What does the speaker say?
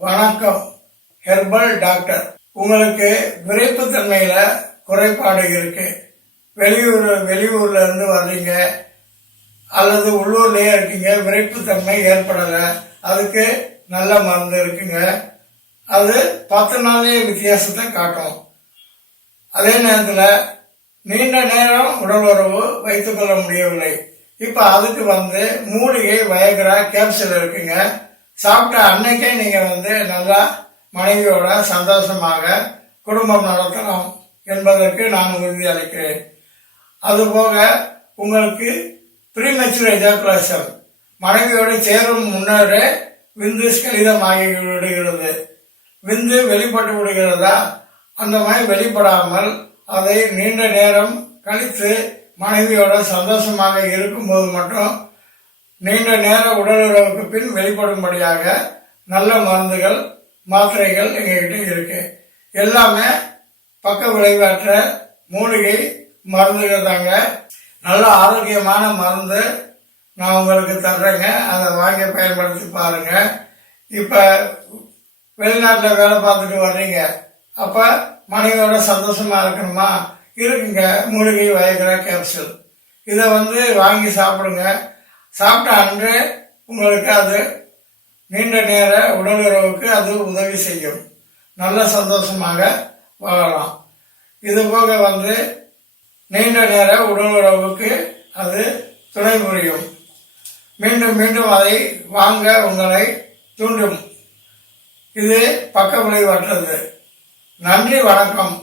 வணக்கம். Herbal doctor. உங்களுக்கு விரைப்புத்தன்மையில குறைபாடு இருக்கு. வெளியூர்ல இருந்து வர்றீங்க அல்லது உள்ளூர்லயே இருக்கீங்க, விரைப்புத்தன்மை ஏற்படலை, அதுக்கு நல்ல மருந்து இருக்குங்க. அது 10 நாள்லயே வித்தியாசத்தை காட்டும். அதே நேரத்தில் நீண்ட நேரம் உடல் உறவு வைத்துக் கொள்ள முடியவில்லை. இப்ப அதுக்கு மூலிகை வயகரா கேப்சூல் இருக்குங்க. சாப்பிட்ட அன்னைக்கே நீங்க நல்லா மனைவியோட சந்தோஷமாக குடும்பம் நடத்தலாம் என்பதற்கு நான் உறுதி அளிக்கிறேன். அதுபோக உங்களுக்கு ப்ரீமெச்சூர் எஜாகுலேஷன், மனைவியோடு சேரும் முன்னரே விந்து ஸ்கலிதமாகி விடுகிறது. விந்து வெளிப்பட்டு விடுகிறதா, அந்த மாதிரி வெளிப்படாமல் அதை நீண்ட நேரம் கழித்து மனைவியோட சந்தோஷமாக இருக்கும்போது மட்டும் நீண்ட நேர உடல் உறவுக்கு பின் வெளிப்படும்படியாக நல்ல மருந்துகள் மாத்திரைகள் எங்ககிட்ட இருக்கு. எல்லாமே பக்க விளைவாற்ற மூலிகை மருந்துகள் தாங்க. நல்ல ஆரோக்கியமான மருந்து நான் உங்களுக்கு தர்றேங்க. அதை வாங்கி பயன்படுத்தி பாருங்க. இப்ப வெளிநாட்டில் வேலை பார்த்துட்டு வர்றீங்க, அப்ப மனைவியோட சந்தோஷமா இருக்கணுமா, இருக்குங்க மூலிகை வயகரா கேப்சூல். இதை வாங்கி சாப்பிடுங்க. சாப்பிட்ட அன்றே உங்களுக்கு அது நீண்ட நேர உடல் உறவுக்கு அது உதவி செய்யும். நல்ல சந்தோஷமாக வாழலாம். இது போக நீண்ட நேர உடல் உறவுக்கு அது துணை புரியும். மீண்டும் மீண்டும் அதை வாங்க உங்களை தூண்டும். இது பக்க விளைவற்றது. நன்றி, வணக்கம்.